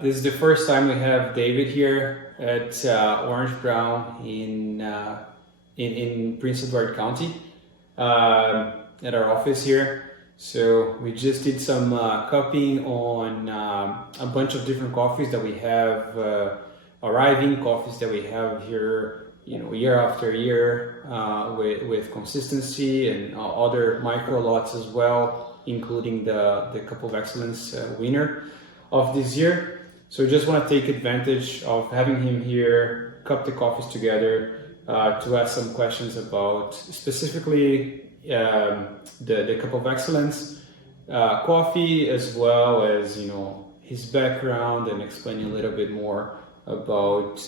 This is the first time we have David here at Orange Brown in Prince Edward County at our office here. So we just did some copying on a bunch of different coffees that we have arriving, coffees that we have here, year after year with consistency, and other micro lots as well, including the Cup of Excellence winner of this year. So we just want to take advantage of having him here, cup the coffees together, to ask some questions about specifically the Cup of Excellence coffee, as well as his background, and explaining a little bit more about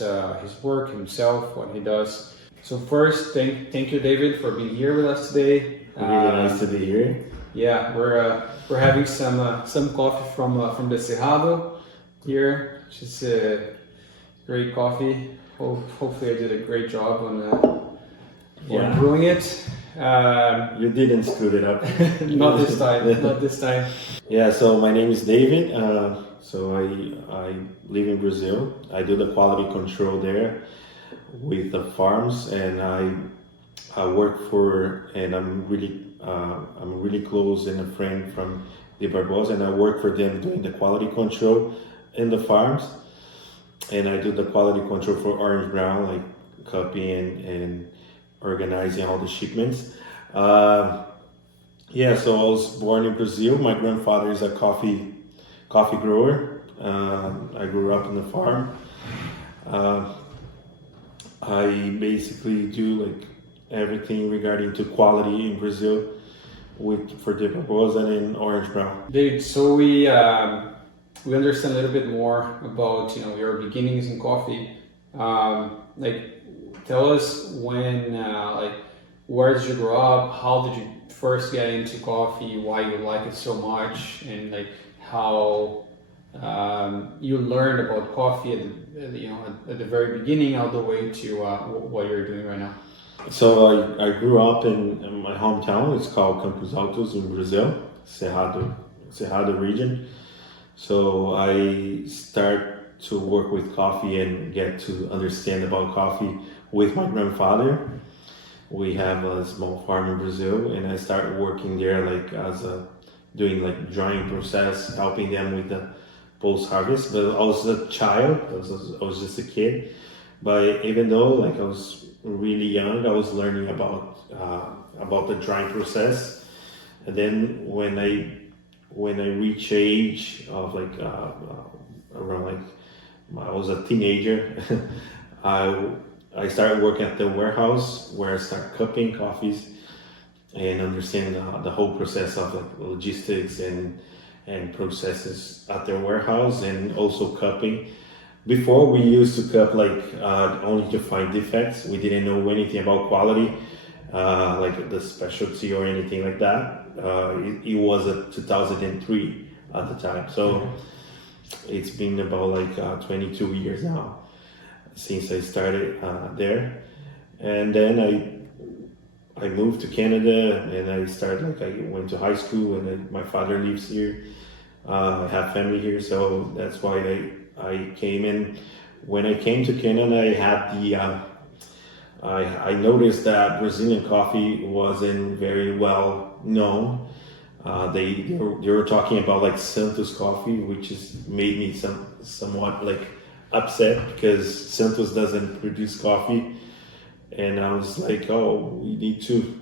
his work, himself, what he does. So first, thank you, David, for being here with us today. Really nice to be here. Yeah, we're having some coffee from the Cerrado here, which is a great coffee. Hopefully I did a great job on brewing it. You didn't screw it up. Not this time. Not this time. Yeah. So my name is Deyvid. So I live in Brazil. I do the quality control there with the farms, and I work for, and I'm really close and a friend from the Barbosa, and I work for them doing the quality control in the farms, and I do the quality control for Orange Brown, like copying and organizing all the shipments. So I was born in Brazil. My grandfather is a coffee grower. I grew up in the farm. I basically do like everything regarding to quality in Brazil for the Barbosa and Orange Brown. David, so we understand a little bit more about your beginnings in coffee. Tell us where did you grow up? How did you first get into coffee? Why you like it so much? And how you learned about coffee at the very beginning, all the way to what you're doing right now. So I grew up in my hometown. It's called Campos Altos in Brazil, Cerrado region. So I start to work with coffee and get to understand about coffee with my grandfather. We have a small farm in Brazil, and I started working there doing drying process, helping them with the post-harvest. But I was a child, I was just a kid. But even though I was really young, I was learning about the drying process. And then when I reach age of around I was a teenager, I started working at the warehouse where I started cupping coffees and understanding the whole process of logistics and processes at the warehouse, and also cupping. Before, we used to cup only to find defects. We didn't know anything about quality, the specialty or anything like that. It was 2003 at the time, so it's been about 22 years now since I started there. And then I moved to Canada, and I started I went to high school, and then my father lives here. I have family here, so that's why I came in. When I came to Canada, I had I noticed that Brazilian coffee wasn't very well known. They were talking about Santos coffee, which made me somewhat upset, because Santos doesn't produce coffee, and I was we need to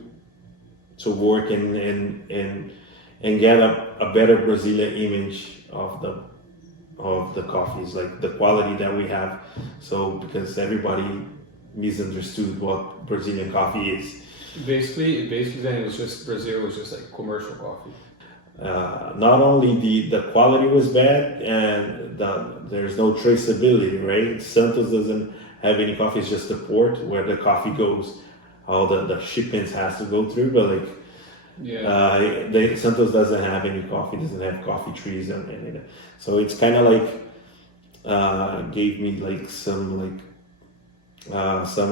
work and get a better Brazilian image of the coffees, the quality that we have. So because everybody misunderstood what Brazilian coffee is. Basically then it was just Brazil was just commercial coffee. Not only the quality was bad, and there's no traceability, right? Santos doesn't have any coffee. It's just the port where the coffee goes. All the shipments has to go through, but Santos doesn't have any coffee, doesn't have coffee trees, and so it's kind of gave me some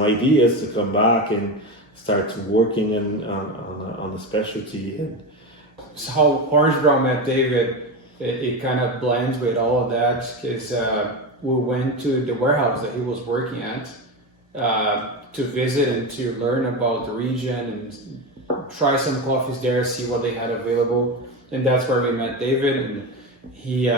ideas to come back and start working on the specialty. And so how Orange Brown met David it kind of blends with all of that because we went to the warehouse that he was working at to visit and to learn about the region and try some coffees there, see what they had available. And that's where we met Deyvid, and he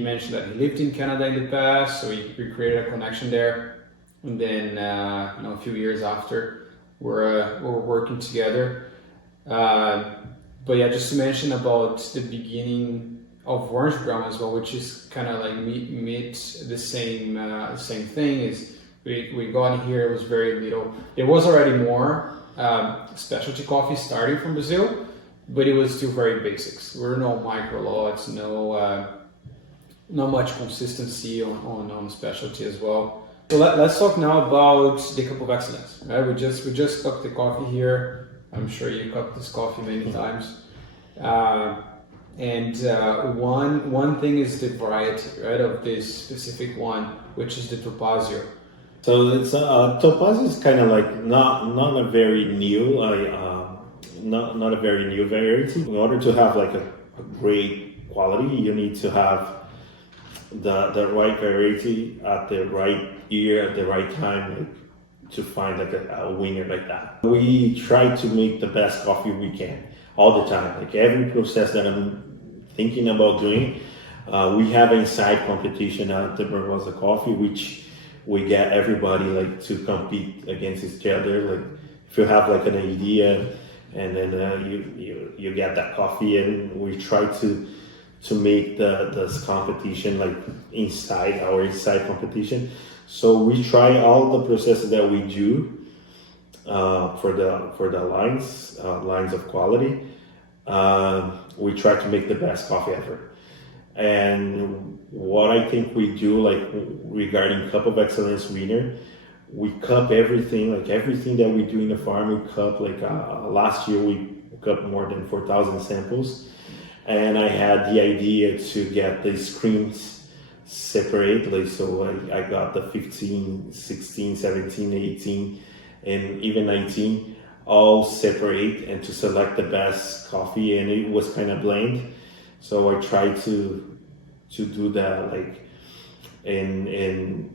mentioned that he lived in Canada in the past, so we created a connection there. And then a few years after, we're working together. But yeah, just to mention about the beginning of Orange Brown as well, which is kind of like meet the same thing. Is we got here, it was very little. There was already more specialty coffee starting from Brazil, but it was still very basics. There were no micro lots, not much consistency on specialty as well. So let's talk now about the cup of excellence. Right? We just cupped the coffee here. I'm sure you cupped this coffee many times. And one thing is the variety, right, of this specific one, which is the Topazio. So it's Topazio is kind of like not a very new not a very new variety. In order to have like a great quality, you need to have the right variety at the right year at the right time, like, to find like a winner like that. We try to make the best coffee we can all the time. Like every process that I'm thinking about doing, we have an inside competition at the Barbosa Coffee, which we get everybody like to compete against each other. Like if you have like an idea, and then you get that coffee, and we try to make this competition like inside competition. So we try all the processes that we do for the lines of quality. We try to make the best coffee ever. And what I think we do, like regarding Cup of Excellence winner, we cup everything, like everything that we do in the farm. We cup like last year we cupped more than 4,000 samples, and I had the idea to get the screens separate, like, so I got the 15, 16, 17, 18, and even 19 all separate, and to select the best coffee, and it was kind of bland. So I tried to do that, like, and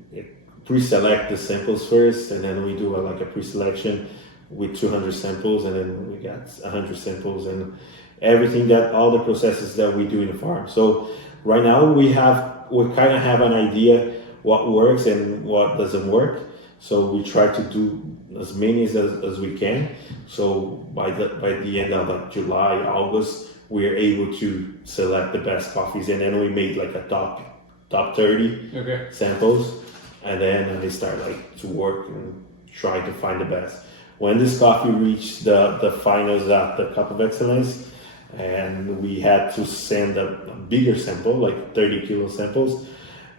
pre-select the samples first, and then we do a pre-selection with 200 samples, and then we got 100 samples, and everything all the processes that we do in the farm. So right now we kind of have an idea what works and what doesn't work. So we try to do as many as we can. So by the end of July, August, we are able to select the best coffees, and then we made like a top 30 samples, and then they start like to work and try to find the best. When this coffee reached the finals at the Cup of Excellence, and we had to send a bigger sample, like 30 kilo samples,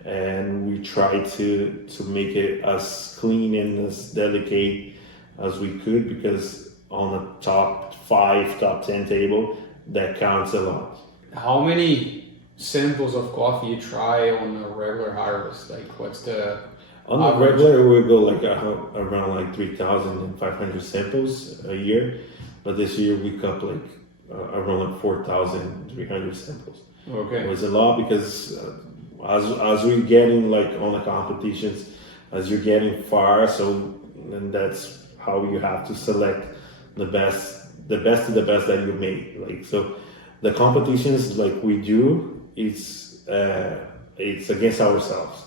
and we tried to make it as clean and as delicate as we could, because on the top 5, top 10 table, that counts a lot. How many samples of coffee you try on a regular harvest? Like, what's the on average? A regular, we go like around like 3,500 samples a year, but this year we cup like around like 4,300 samples. Okay, it was a lot, because as we're getting like on the competitions, as you're getting far, so and that's how you have to select the best of the best that you make. Like, so the competitions like we do, it's against ourselves.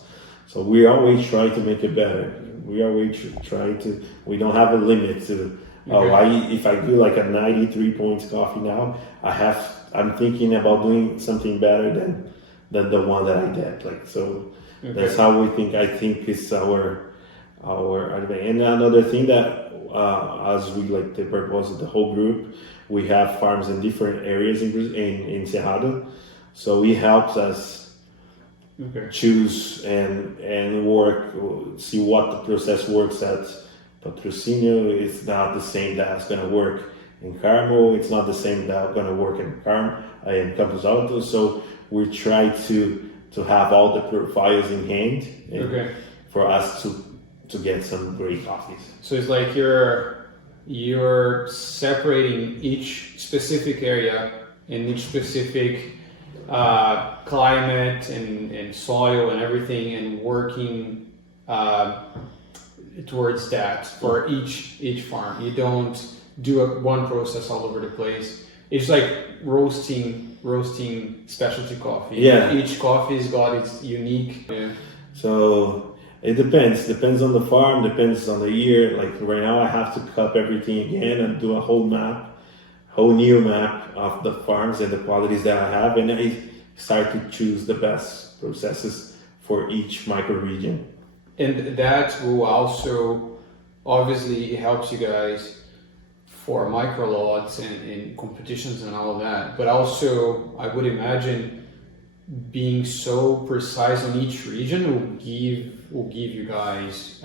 So we always try to make it better. We always try to. We don't have a limit to. If I do like a 93 points coffee now, I'm thinking about doing something better than the one that I did. Like, so that's how we think. I think it's our and another thing that as we like the purpose of the whole group, we have farms in different areas in Cerrado, so it helps us choose and work, see what the process works at Patrocinio. It's not the same that's going to work in Carmo. It's not the same that's going to work in Campos Altos. So we try to have all the profiles in hand for us to get some great coffees. So it's like you're separating each specific area and each specific climate and soil and everything, and working towards that for each farm. You don't do one process all over the place. It's like roasting specialty coffee. Yeah. Each coffee's got its unique. Yeah. So it depends on the farm, depends on the year. Like right now I have to cup everything again and do a whole new map of the farms and the qualities that I have, and I start to choose the best processes for each microregion. And that will also, obviously, it helps you guys for micro lots and competitions and all of that. But also, I would imagine being so precise on each region will give you guys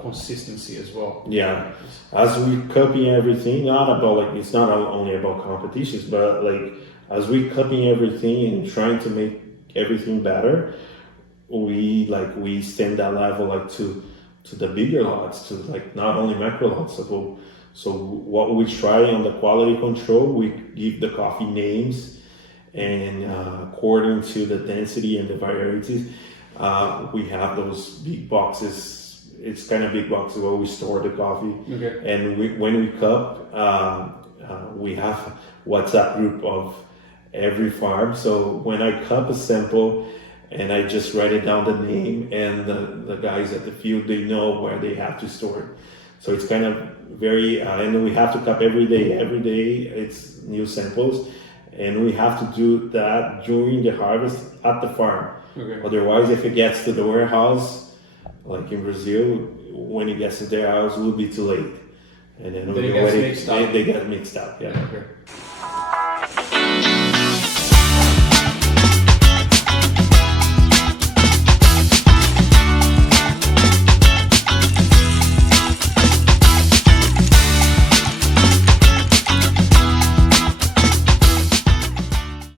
consistency as well. Yeah, as we copy everything, not about like it's not only about competitions, but like as we copy everything and trying to make everything better, we stand that level like to the bigger lots, to like not only macro lots. So what we try on the quality control, we give the coffee names, and according to the density and the varieties, we have those big boxes. It's kind of big boxes where we store the coffee. Okay. And when we cup, we have WhatsApp group of every farm. So when I cup a sample and I just write it down the name, and the guys at the field, they know where they have to store it. So it's kind of very, and we have to cup every day. Every day it's new samples, and we have to do that during the harvest at the farm. Okay. Otherwise, if it gets to the warehouse, like in Brazil, when it gets to their house, it will be too late. And then They get mixed up. They get mixed up, yeah. Okay.